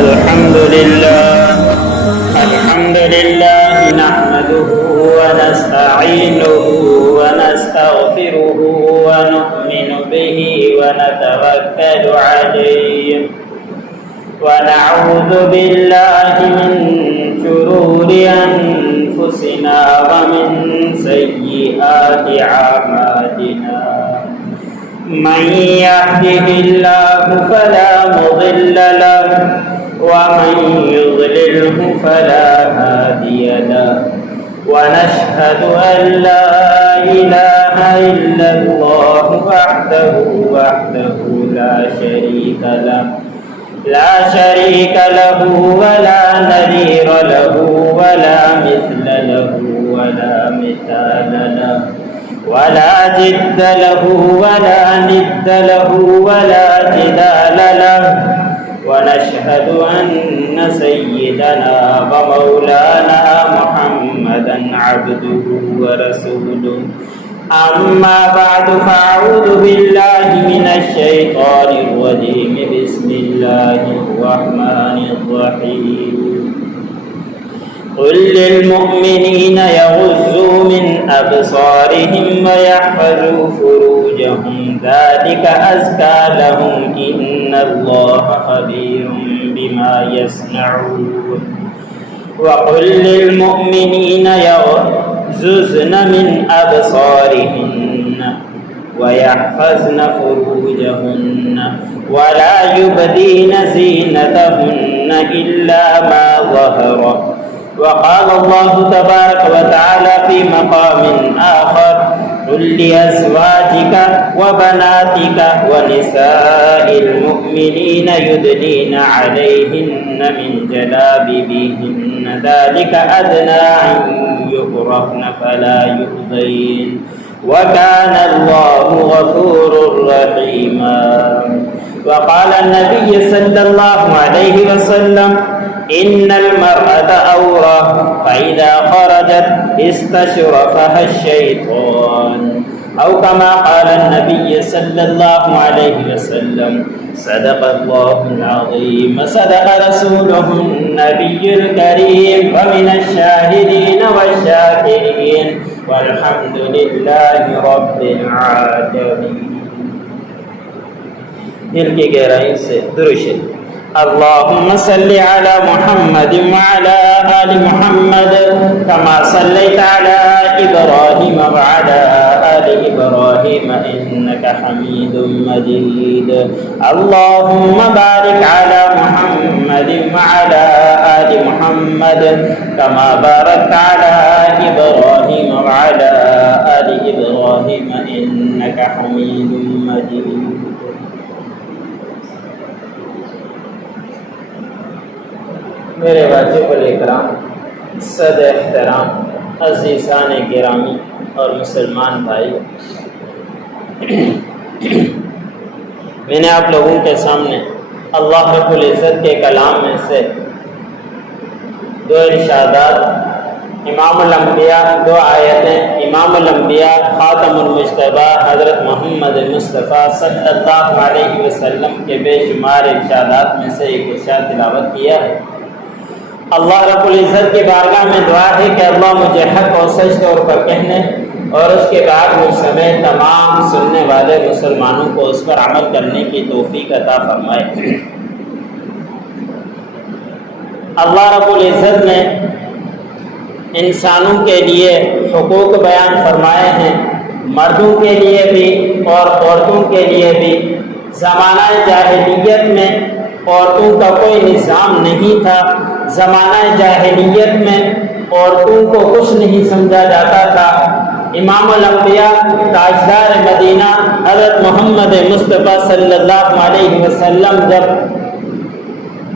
الحمد لله نحمده ونستعينه ونستغفره ونؤمن به ونتوكل عليه ونعوذ بالله من شرور أنفسنا ومن سيئات أعمالنا من يهده الله فلا مضل له ومن يضلله فلا هادي له ونشهد أن لا إله إلا الله وحده لا شريك له ولا نظير له ولا مثل له ولا مثال له ولا جد له ولا ند له ولا جدال له ونشهد أن سيدنا ومولانا محمدا عبده ورسوله أما بعد فأعوذ بالله من الشيطان الرجيم بسم الله الرحمن الرحيم قل للمؤمنين يغضوا من أبصارهم ويحفظوا فروجهم ذلك أزكى لهم إن الله خبير بما يصنعون وقل للمؤمنين يغضضن من أبصارهن ويحفظن فروجهن ولا يبدين زينتهن إلا ما ظهر وقال الله تبارك وتعالى في مقام آخر قل لأزواجك وبناتك ونساء المؤمنين يدنين عليهن من جلابيبهن ذلك أدنى أن يعرفن فلا يؤذين وكان الله غفورا رحيما وقال النبي صلى الله عليه وسلم إن المرأة عورة فإذا خرجت استشرفها الشيطان أو كما قال النبي صلى الله عليه وسلم صدق الله العظيم صدق رسوله النبي الكريم ومن الشاهدين والشاكرين والحمد لله رب العالمين. दिल की गहराई से दुरूद اللهم صل على محمد وعلى آل محمد كما صليت على إبراهيم وعلى آل إبراهيم إنك حميد مجيد اللهم بارك على محمد وعلى آل محمد كما باركت على إبراهيم وعلى آل إبراهيم إنك حميد مجيد. मेरे वाजिबुल इकराम सद एहतराम अज़ीज़ान गिरामी और मुसलमान भाई, मैंने आप लोगों के सामने अल्लाह रब्बुल इज़्ज़त के कलाम में से दो इरशादात इमामुल अंबिया, दो आयतें इमामुल अंबिया ख़ातमुल मुज्तबा हज़रत मोहम्मद मुस्तफ़ा सल्लल्लाहु अलैहि वसल्लम के बेशुमार इरशादात में से एक इरशाद तिलावत किया है। अल्लाह रब्बुल इज़्ज़त की बारगाह में दुआ है कि अल्लाह मुझे हक़ और सच तौर पर कहने और उसके बाद मुझ समेत तमाम सुनने वाले मुसलमानों को उस पर अमल करने की तौफ़ीक़ अता फरमाए। अल्लाह रब्बुल इज़्ज़त ने इंसानों के लिए हुकूक बयान फरमाए हैं, मर्दों के लिए भी और औरतों के लिए भी। ज़माना जाहिलियत में औरतों का कोई निज़ाम नहीं था। ज़माना जाहिलियत में औरतों को कुछ नहीं समझा जाता था। इमामुल अंबिया ताजदार मदीना हज़रत मोहम्मद मुस्तफ़ा सल्लल्लाहु अलैहि वसल्लम जब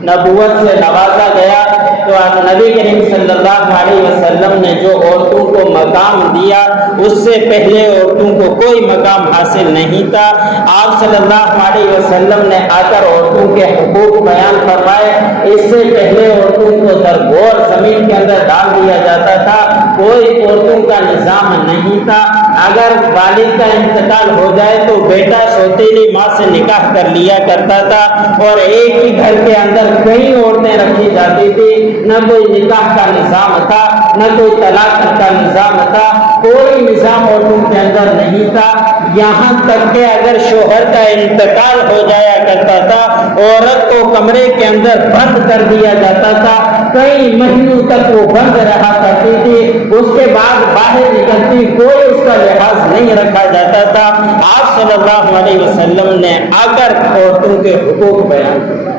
नबूवत से नवाजा गया तो नबी करीम सल्लल्लाहु अलैहि वसल्लम ने जो औरतों को मकाम दिया उससे पहले औरतों को कोई मकाम हासिल नहीं था। आप सल्लल्लाहु अलैहि वसल्लम ने आकर औरतों के हुकूक बयान फरमाए। इससे पहले औरतों को दरगोर زمین کے اندر ڈال دیا جاتا تھا، کوئی عورتوں کا نظام نہیں تھا۔ اگر والد کا انتقال ہو جائے تو بیٹا سوتیلی ماں سے نکاح کر لیا کرتا تھا، اور ایک ہی گھر کے اندر کئی عورتیں رکھی جاتی تھی، نہ کوئی نکاح کا نظام تھا، نہ کوئی طلاق کا نظام تھا، کوئی نظام عورتوں کے اندر نہیں تھا۔ یہاں تک کہ اگر شوہر کا انتقال ہو جایا کرتا تھا، عورت کو کمرے کے اندر بند کر دیا جاتا تھا، کئی مہینوں تک وہ بند رہا کرتی تھی، اس کے بعد باہر نکلتی کوئی اس کا لحاظ نہیں رکھا جاتا تھا۔ آپ صلی اللہ علیہ وسلم نے آ کر عورتوں کے حقوق بیان کیے،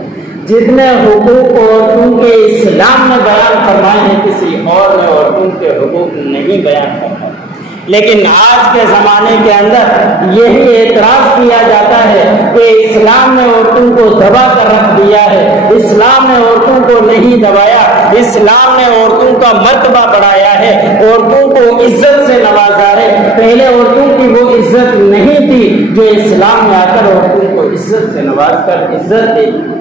جتنے حقوق عورتوں کے اسلام نے بیان فرمائے ہیں کسی اور نے عورتوں کے حقوق نہیں بیان فرمائے۔ لیکن آج کے زمانے کے اندر یہی اعتراض کیا جاتا ہے کہ اسلام نے عورتوں کو دبا کر رکھ دیا ہے، اسلام نے عورتوں کو نہیں دبایا، اسلام نے عورتوں کا مرتبہ بڑھایا ہے، عورتوں کو عزت سے نوازا ہے۔ پہلے عورتوں کی وہ عزت نہیں تھی جو اسلام نے آ کر عورتوں کو عزت سے نواز کر عزت دے دی۔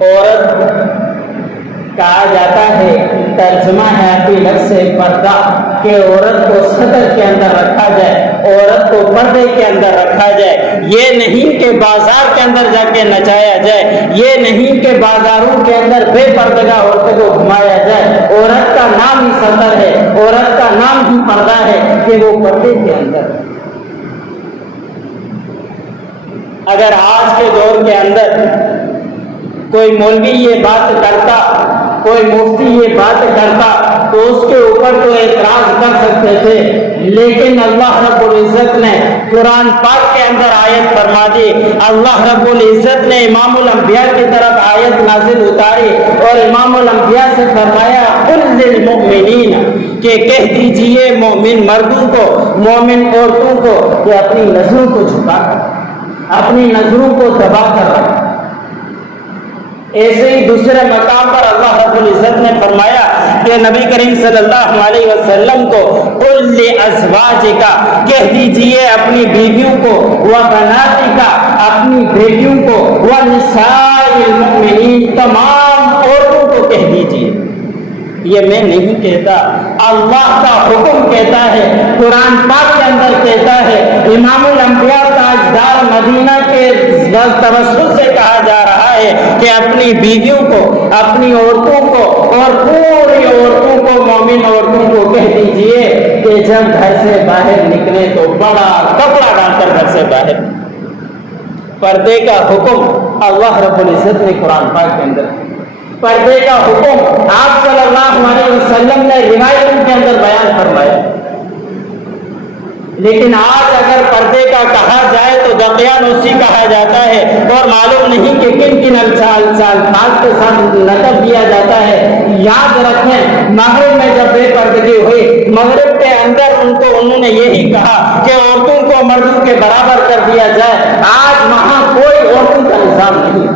عورت کہا جاتا ہے، ترجمہ ہے اپنی لفظ سے پردہ، کہ عورت کو سطر کے اندر رکھا جائے، عورت کو پردے کے اندر رکھا جائے۔ یہ نہیں کہ بازار کے اندر جا کے نچایا جائے، یہ نہیں کہ بازاروں کے اندر بے پردگاہ عورتوں کو گھمایا جائے۔ عورت کا نام ہی سطر ہے، عورت کا نام ہی پردہ ہے کہ وہ پردے کے اندر۔ اگر آج کے دور کے اندر کوئی مولوی یہ بات کرتا، کوئی مفتی یہ بات کرتا تو اس کے اوپر تو اعتراض کر سکتے تھے، لیکن اللہ رب العزت نے قرآن پاک کے اندر آیت فرما دی، اللہ رب العزت نے امام الانبیاء کی طرف آیت نازل اتاری اور امام الانبیاء سے فرمایا قل للمؤمنین، کہ کہہ دیجئے مومن مردوں کو، مومن عورتوں کو کہ اپنی نظروں کو جھکا کر، اپنی نظروں کو دبا کر رکھ۔ ایسے ہی دوسرے مقام پر اللہ رب العزت نے فرمایا کہ نبی کریم صلی اللہ علیہ وسلم کو قل لازواجک، کہہ دیجئے اپنی بیویوں کو، وبناتک، اپنی بیٹیوں کو، ونساء المؤمنین، تمام عورتوں کو کہہ دیجئے۔ یہ میں نہیں کہتا، اللہ کا حکم کہتا ہے، قرآن پاک کے اندر کہتا ہے، امام الانبیاء تاجدار مدینہ کے توسط سے کہا جا رہا ہے کہ اپنی بیویوں کو، اپنی عورتوں کو اور پوری عورتوں کو، مومن عورتوں کو کہہ دیجئے کہ جب گھر سے باہر نکلے تو بڑا کپڑا ڈال کر گھر سے باہر۔ پردے کا حکم اللہ رب العزت نے قرآن پاک کے اندر، پردے کا حکم آپ صلی اللہ علیہ وسلم نے روایتوں کے اندر بیان فرمایا۔ لیکن آج اگر پردے کا کہا جائے تو دقیانوسی کہا جاتا ہے، اور معلوم نہیں کہ کن کن الفاظ کے ساتھ لقب دیا جاتا ہے۔ یاد رکھیں، مغرب میں جب بے پردگی ہوئی، مغرب کے اندر انہوں نے یہی کہا کہ عورتوں کو مردوں کے برابر کر دیا جائے۔ آج وہاں کوئی عورتوں کا نظام نہیں،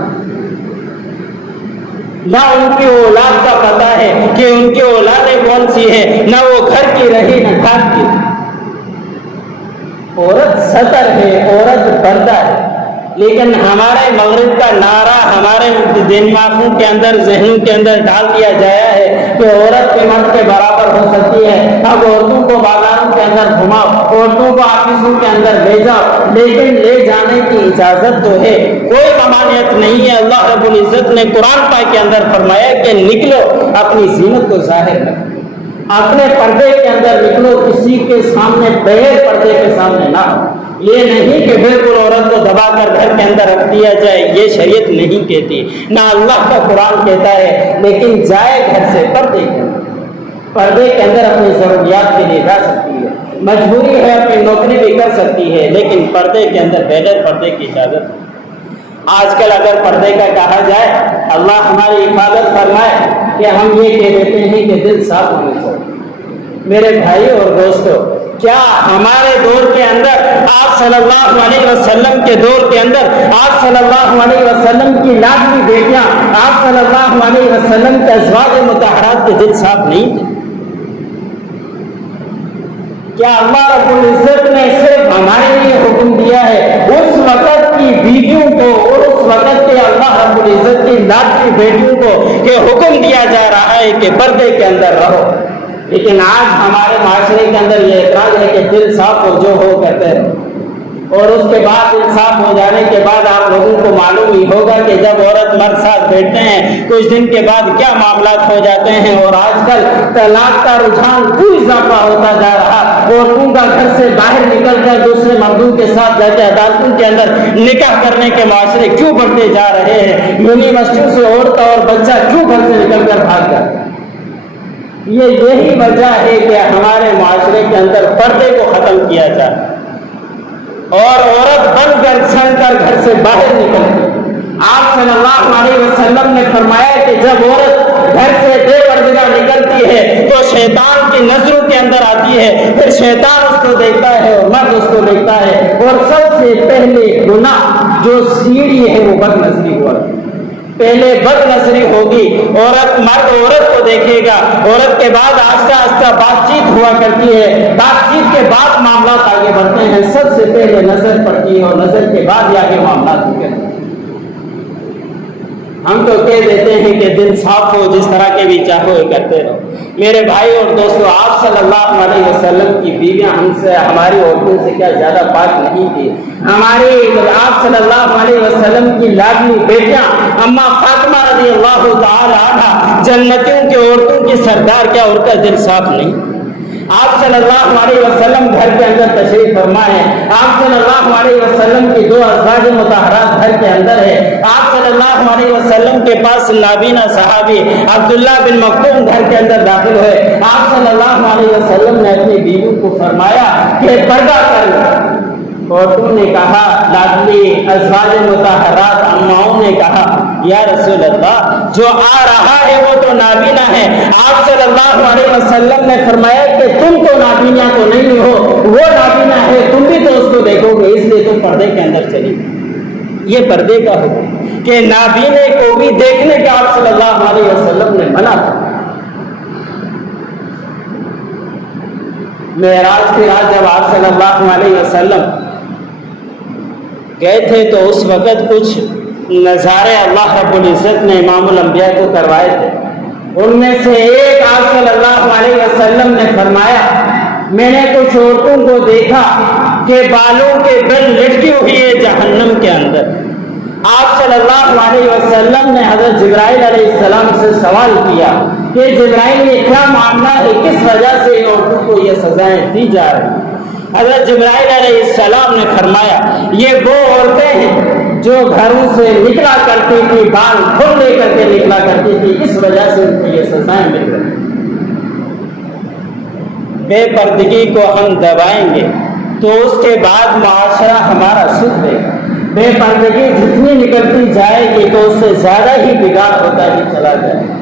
نہ ان کی اولاد کا پتہ ہے کہ ان کی اولادیں کون سی ہیں، نہ وہ گھر کی رہی نہ گھر کی۔ عورت سطر ہے، عورت پردہ ہے، لیکن ہمارے مغرب کا نعرہ ہمارے دماغوں کے اندر، ذہنوں کے اندر ڈال دیا گیا ہے کہ عورت کے مرد کے برابر ہو سکتی ہے۔ اب عورتوں کو بازاروں کے اندر گھماؤ، عورتوں کو آفسوں کے اندر لے جاؤ، لیکن لے جانے کی اجازت تو ہے، کوئی ممانعت نہیں ہے۔ اللہ رب العزت نے قرآن پاک کے اندر فرمایا کہ نکلو، اپنی زینت کو ظاہر کرو، اپنے پردے کے اندر نکلو، کسی کے سامنے بغیر پردے کے سامنے نہ ہو۔ یہ نہیں کہ بالکل عورت کو دبا کر گھر کے اندر رکھ دیا جائے، یہ شریعت نہیں کہتی، نہ اللہ کا قرآن کہتا ہے، لیکن جائے گھر سے پردے کے اندر، پردے کے اندر اپنی ضروریات کے لیے جا سکتی ہے، مجبوری ہے اپنی نوکری بھی کر سکتی ہے، لیکن پردے کے اندر بغیر پردے کی اجازت۔ آج کل اگر پردے کا کہا جائے، اللہ ہماری حفاظت فرمائے کہ ہم یہ کہہ دیتے ہیں کہ دل صاف ہونے چاہیے۔ میرے بھائی اور دوستو، کیا ہمارے دور کے اندر، آپ صلی اللہ علیہ وسلم کے دور کے اندر، آپ صلی اللہ علیہ وسلم کی لاڈلی بیٹیاں، آپ صلی اللہ علیہ وسلم کے ازواج مطہرات کے دل صاف نہیں تھے؟ کیا اللہ رب العزت نے صرف ہمارے لیے حکم دیا ہے؟ اس وقت کی بیویوں کو اور اس وقت کے اللہ رب العزت लाडली बेटियों को कि हुक्म दिया जा रहा है कि पर्दे के अंदर रहो। लेकिन आज हमारे माशरे के अंदर ये एतराज है कि दिल साफ हो जो हो कहते रहो, और उसके बाद इंसाफ हो जाने के बाद आप लोगों को मालूम ही होगा कि जब औरत मर्द साथ बैठते हैं कुछ दिन के बाद क्या मामला हो जाते हैं। और आजकल तलाक का रुझान क्यों इजाफा होता जा रहा, औरतों का घर से बाहर निकलकर दूसरे मर्दों के साथ जाके अदालतों के अंदर निकाह करने के माशरे क्यों बढ़ते जा रहे हैं, यूनिवर्सिटियों से औरत और बच्चा क्यों घर से निकल कर भाग जाते। यही वजह है कि हमारे माशरे के अंदर पर्दे को खत्म किया जाए और औरत बनकर छनकर घर से बाहर निकलती। आप सल्लल्लाहु अलैहि वसल्लम ने फरमाया कि जब औरत घर से बेपर्दा निकलती है तो शैतान की नजरों के अंदर आती है, फिर शैतान उसको देखता है और मर्द उसको देखता है, और सबसे पहले गुनाह जो सीढ़ी है वो बदनजरी हुआ। पहले बदनजरी होगी, औरत मर्द औरत को देखेगा, औरत के बाद आस्ता आस्ता बातचीत हुआ करती है, बातचीत के बाद मामला आगे बढ़ते हैं। सबसे पहले नजर पड़ती है और नजर के बाद आगे मामला होते हैं। हम तो कह देते हैं कि दिल साफ हो, जिस तरह के भी चाहो करते रहो। मेरे भाई और दोस्तों, आप सल्लल्लाहु अलैहि वसल्लम की बीवियां हमसे हमारी औरतों से क्या ज्यादा पाक नहीं थी। हमारी आप सल्लल्लाहु अलैहि वसल्लम की लाडली बेटियां अम्मा फातिमा रज़ियल्लाहु ताला अन्हा जन्नतियों की औरतों की सरदार, क्या उनका दिल साफ नहीं। आप सल्लल्लाहु अलैहि वसल्लम घर के अंदर तशरीफ फरमा है, आप सल्लल्लाहु अलैहि वसल्लम की दो अज़वाज मुतहरात घर के अंदर है, आप सल्लल्लाहु अलैहि वसल्लम के पास नाबीना सहाबी अब्दुल्लाह बिन मक्तूम घर के अंदर दाखिल हुए। आप सल्लल्लाहु अलैहि वसल्लम ने अपनी बीवी को फरमाया कि पर्दा कर, और तुमने कहा लाडली अज़वाज मुतहरात अम्माओं ने कहा या रसूल अल्लाह, जो आ रहा है वो तो नाबीना है। आप सल्लल्लाहु अलैहि वसल्लम ने फरमाया कि तुम तो नाबीना तो नहीं हो, वो नाबीना है, तुम भी तो उसको देखोगे, इसलिए तुम पर्दे के अंदर चली। ये पर्दे का हुक्म कि नाबीने को भी देखने का आप सल्लल्लाहु अलैहि वसल्लम ने मना था। मेराज की रात जब आप सल्लल्लाहु अलैहि वसल्लम गए थे तो उस वक़्त कुछ नज़ारे अल्लाह रब्बुल इज़्ज़त ने इमामुल अंबिया को करवाए थे। उनमें से एक आप सल्लल्लाहु अलैहि वसल्लम ने फरमाया, मैंने कुछ औरतों को देखा कि बालों के बल लटकी हुई है जहन्नम के अंदर। आप सल्लल्लाहु अलैहि वसल्लम ने हज़रत जिब्राइल अलैहिस्सलाम से सवाल किया कि जिब्राइल, ये क्या मामला है, किस वजह से औरतों को ये सजाएं दी जा रही। हज़रत जिब्राइल अलैहिस्सलाम ने फरमाया, ये वो औरतें हैं जो घरों से निकला करती थी, बाल खुल लेकर के निकला करती थी, इस वजह से उनको ये सजाएं मिल रही। बेपर्दगी को हम दबाएंगे तो उसके बाद माशरा हमारा शुद्ध है। बेपर्दगी जितनी निकलती जाएगी तो उससे ज्यादा ही बिगाड़ होता ही चला जाएगा।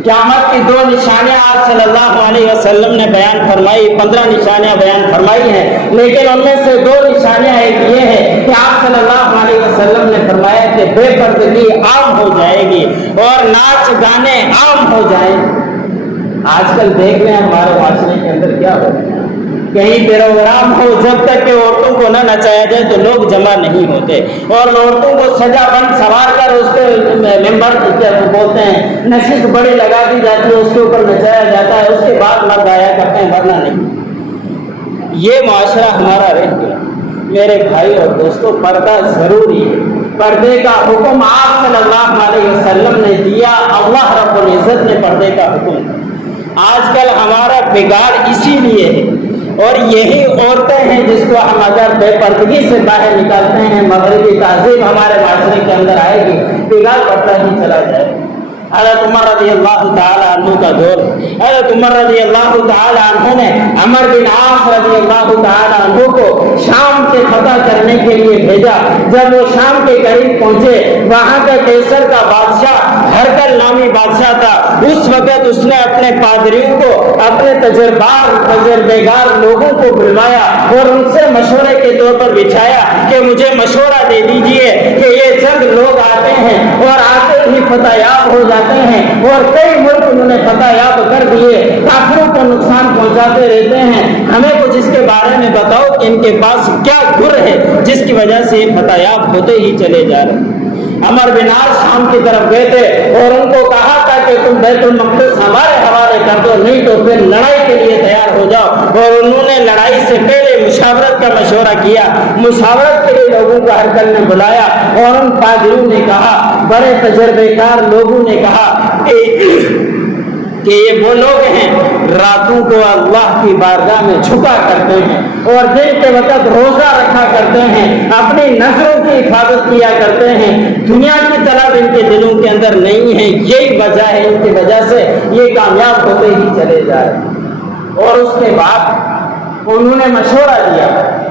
क़यामत की दो निशानियां आप सल्लल्लाहु अलैहि वसल्लम ने बयान फरमाई, 15 निशानियां बयान फरमाई हैं, लेकिन उनमें से दो निशानियां एक ये है कि आप सल्लल्लाहु अलैहि वसल्लम ने फरमाया कि बेपर्दगी आम हो जाएगी और नाच गाने आम हो जाएंगे। आजकल देख रहे हैं हमारे माशरे के अंदर क्या हो रहा है, कहीं प्रोग्राम हो, जब तक कि औरतों को न नचाया जाए तो लोग जमा नहीं होते, और औरतों को सजा बंद सवार कर उस पर मेंबर बोलते हैं नशीद बड़ी लगा दी जाती है, उसके ऊपर नचाया जाता है, उसके बाद मर्द आया करते हैं, वरना नहीं। ये माशरा हमारा रह गया। मेरे भाई और दोस्तों, पर्दा जरूरी है। पर्दे का हुक्म आप सल्लल्लाहु अलैहि वसल्लम ने दिया, अल्लाह रब्बुल इज़्ज़त ने पर्दे का हुक्म दिया। आजकल हमारा बिगाड़ इसीलिए है, और यही औरतें हैं जिसको हम अगर बेपर्दगी से बाहर निकालते हैं, मगरिबी तहज़ीब हमारे माशरे के अंदर आएगी, बिगाड़ बढ़ता ही चला जाएगा। हज़रत उमर रज़ियल्लाहु ताला अन्हु का दौर, हज़रत उमर रज़ियल्लाहु ताला अन्हु ने अमर बिन आस रज़ियल्लाहु ताला अन्हु को शाम से फतह करने के लिए भेजा। जब वो शाम के करीब पहुंचे, वहां का कैसर का बादशाह हरकल नामी बादशाह था। उस वक़्त उसने अपने पादरियों को, अपने तजर्बेगार लोगों को बुलवाया और उनसे मशवरे के तौर पर बिछाया कि मुझे मशवरा दे दीजिए कि ये जंग लोग आते हैं और आते ही फतहयाब हो जाते हैं, और कई मुल्क उन्होंने फतहयाब कर दिए, काफिरों को नुकसान पहुंचाते रहते हैं। हमें कुछ इसके बारे में बताओ कि इनके पास क्या गुर है जिसकी वजह से ये फतहयाब होते ही चले जा रहे हैं। अमर बिन आस शाम की तरफ गए थे और उनको कहा था कि तुम बैतुल मक़दिस हमारे हवाले कर दो, नहीं तो फिर लड़ाई के लिए तैयार हो जाओ। और उन्होंने लड़ाई से पहले मुशावरत का मशवरा किया। मुशावरत के लिए लोगों को हरकत में बुलाया और उन पादरियों ने कहा, बड़े तजर्बेकार लोगों ने कहा कि ये वो लोग हैं रातों को अल्लाह की बारगाह में झुका करते हैं और दिन के वक़्त रोज़ा रखा करते हैं, अपनी नजरों की हिफाजत किया करते हैं, दुनिया की तलब इनके दिलों के अंदर नहीं है। यही वजह है, इनकी वजह से ये कामयाब होते ही चले जा रहे हैं। और उसके बाद उन्होंने मशवरा दिया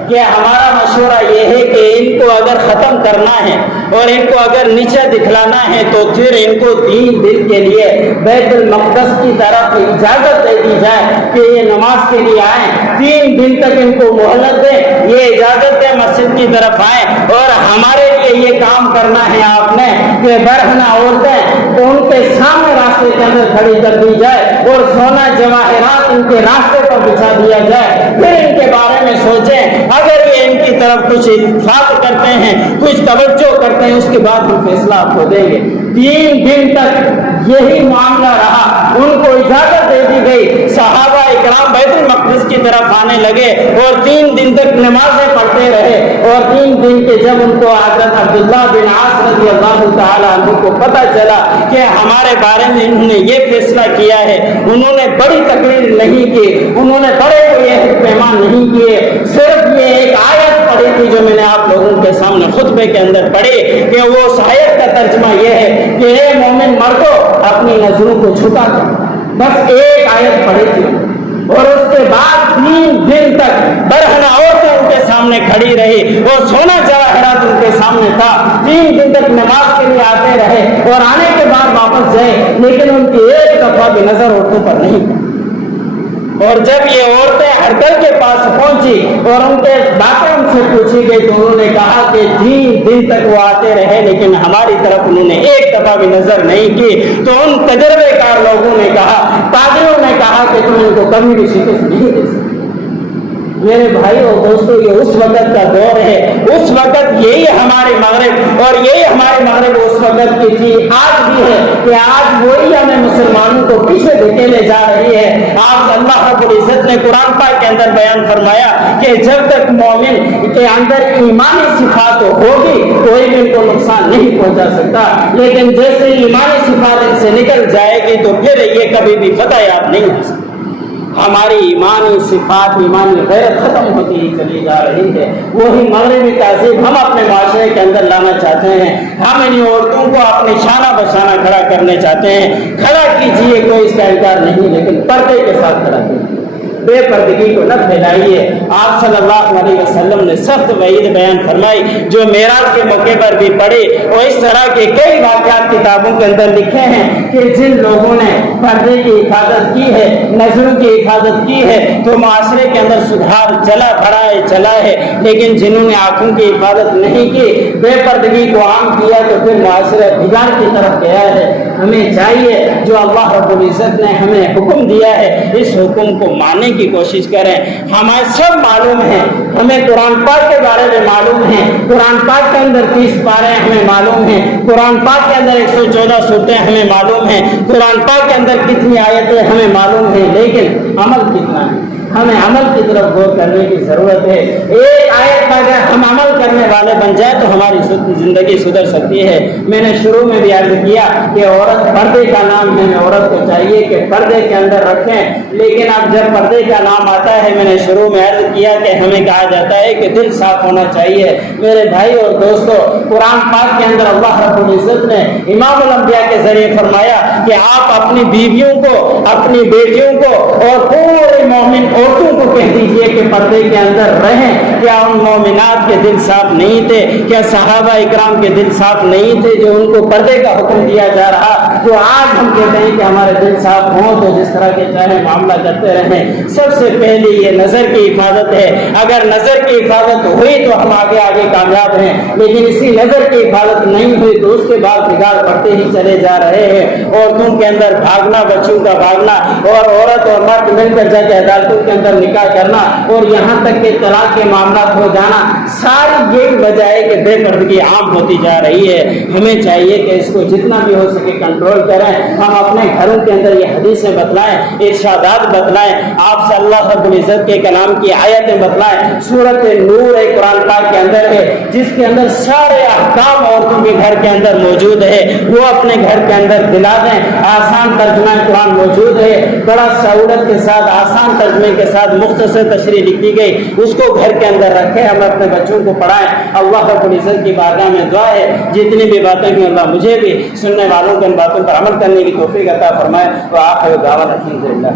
कि हमारा मशवरा ये है कि इनको अगर ख़त्म करना है और इनको अगर नीचे दिखलाना है तो फिर इनको 3 दिन के लिए बैतुल मक़दस की तरफ इजाज़त दे दी जाए कि ये नमाज के लिए आए। 3 दिन तक इनको मोहलत दें, ये इजाज़त दें, मस्जिद की तरफ आए और हमारे लिए ये काम करना है आपने कि बरहना औरतें तो उनके सामने रास्ते के अंदर खड़ी कर दी जाए और सोना जवाहरात इनके रास्ते पर बिछा दिया जाए। फिर इनके बारे में सोचें, अगर ये इनकी तरफ कुछ इत्फाक करते हैं, कुछ तवज्जो करते हैं, उसके बाद हम फैसला आपको देंगे। 3 दिन तक यही मामला रहा, उनको इजाजत दे दी गई। सहाबा इकराम बैतुल मक़दिस की तरफ आने लगे और 3 दिन तक नमाजें पढ़ते रहे। और 3 दिन के जब उनको हज़रत अब्दुल्लाह बिन आस रज़ियल्लाहु तआला अन्हु को पता चला कि हमारे बारे में इन्होंने ये फैसला किया है, उन्होंने बड़ी तकरीर नहीं की, उन्होंने बड़े हुए पैमान नहीं किए, सिर्फ ये एक आयत पढ़ी थी जो मैंने आप लोगों के सामने खुतबे के अंदर पढ़ी कि वो आयत का तर्जुमा ये है कि हे मोमिन मर्दो अपनी नजरों को झुका कर, बस एक आयत पढ़ी थी। और उसके बाद 3 दिन तक बरहना औरतें उनके सामने खड़ी रही और सोना जवाहरात उनके सामने था। 3 दिन तक नमाज के लिए आते रहे और आने के बाद वापस गए, लेकिन उनकी एक दफा भी नजर औरतों पर नहीं। और जब ये औरतें हरकल के पास पहुंची और उनके बातें उनसे पूछी गई तो उन्होंने कहा कि 3 दिन तक वो आते रहे लेकिन हमारी तरफ उन्होंने एक दफा भी नजर नहीं की। तो उन तजर्बेकार लोगों ने कहा, पादरियों ने कहा कि तुम इनको कभी भी शिकस्त नहीं दे सकते। मेरे भाई और दोस्तों, ये उस वक़्त का दौर है, उस वक़्त यही हमारे मगरिब और यही हमारे मगरिब उस वक़्त की थी, आज भी है कि आज वही हमें मुसलमानों को पीछे धकेले जा रही है। आज अल्लाह रब्बुल इज़्ज़त ने कुरान पाक के अंदर बयान फरमाया कि जब तक मोमिन के अंदर ईमानी सिफात होगी कोई भी इनको नुकसान नहीं पहुंचा सकता, लेकिन जैसे ईमानी सिफात इनसे निकल जाएगी तो फिर ये कभी भी फतह याब नहीं हो सकती। हमारी ईमानी सिफात, ईमानी गैरत खत्म होती ही चली जा रही है। वही मगरिबी तहजीब हम अपने माशरे के अंदर लाना चाहते हैं। हम इन औरतों को अपने शाना बशाना खड़ा करने चाहते हैं। खड़ा कीजिए, कोई इसका इनकार नहीं, लेकिन पर्दे के साथ खड़ा कीजिए, बेपर्दगी को न फैलाइए। आप सल्लल्लाहु अलैहि वसल्लम ने सख्त वईद बयान फरमाई जो मेराज के मौके पर भी पढ़े और इस तरह के कई वाक़यात किताबों के अंदर लिखे हैं कि जिन लोगों ने पर्दे की हिफाजत की है, नजरों की हिफाजत की है तो माशरे के अंदर सुधार चला है, लेकिन जिन्होंने आंखों की हिफाजत नहीं की, बेपर्दगी को आम किया तो फिर माशरा बिगाड़ की तरफ गया है। हमें चाहिए जो अल्लाह रब्बुल इज़्ज़त ने हमें हुक्म दिया है इस हुक्म को मानने की कोशिश करें। हमें सब मालूम है, हमें कुरान पाक के बारे में मालूम है, कुरान पाक के अंदर 30 पारे हमें मालूम है, कुरान पाक के अंदर 114 सूरतें हमें मालूम है, कुरान पाक के अंदर कितनी आयतें हमें मालूम है, लेकिन अमल कितना है, हमें अमल की तरफ गौर करने की जरूरत है। एक आयत पर अगर हम अमल करने वाले बन जाए तो हमारी जिंदगी सुधर सकती है। मैंने शुरू में भी अर्ज किया कि औरत पर्दे का नाम है, औरत को चाहिए कि पर्दे के अंदर रखें, लेकिन अब जब पर्दे का नाम आता है, मैंने शुरू में अर्ज किया कि हमें कहा जाता है कि दिल साफ होना चाहिए। मेरे भाई और दोस्तों, कुरान पाक के अंदर अल्लाह रब्बुल इज़्ज़त ने इमामुल अंबिया के जरिए फरमाया कि आप अपनी बीवियों को, अपनी बेटियों को और पूरे मोमिन औरतों को कह दीजिए कि पर्दे के अंदर रहें। क्या उन मोमिनात के दिल साफ नहीं थे? क्या सहाबा इकराम के दिल साफ नहीं थे जो उनको पर्दे का हुक्म दिया जा रहा? तो आज हम कहते हैं कि हमारे दिल साफ हों तो जिस तरह के चाहे मामला करते रहें। सबसे पहले ये नजर की हिफाजत है। अगर नजर की हिफाजत हुई तो हम आगे आगे कामयाब हैं, लेकिन इसी नजर की हिफाजत नहीं हुई तो उसके बाद बिगाड़ बढ़ते ही चले जा रहे हैं। औरतों के अंदर भागना, बच्चों का भागना, और औरत और मर्द मिलकर जाके अदालतों के अंदर निकाह करना, और यहाँ तक के तलाक के मामला طلاق ہو جانا، ساری یہی وجہ ہے کہ بے پردگی عام ہوتی جا رہی ہے۔ ہمیں چاہیے کہ اس کو جتنا بھی ہو سکے کنٹرول کریں، ہم اپنے گھروں کے اندر یہ حدیثیں بتلائیں، ارشادات بتلائیں، آپ سے اللہ رب العزت کے کلام کی آیتیں بتلائیں۔ سورۃ نور ایک قرآن پاک کے اندر ہے جس کے اندر سارے احکام عورتوں کے گھر کے اندر موجود ہے، وہ اپنے گھر کے اندر دلا دیں۔ آسان ترجمہ قرآن موجود ہے، بڑا سہولت کے ساتھ آسان ترجمے کے ساتھ مختصر تشریح لکھی گئی، اس کو گھر کے اندر رکھیں، ہم اپنے بچوں کو پڑھائیں۔ اللہ رب العزت کی بارگاہ میں دعا ہے جتنی بھی باتیں کی اللہ مجھے بھی سننے والوں کو ان باتوں پر عمل کرنے کی توفیق عطا فرمائے۔ وآخر دعوانا الحمدللہ۔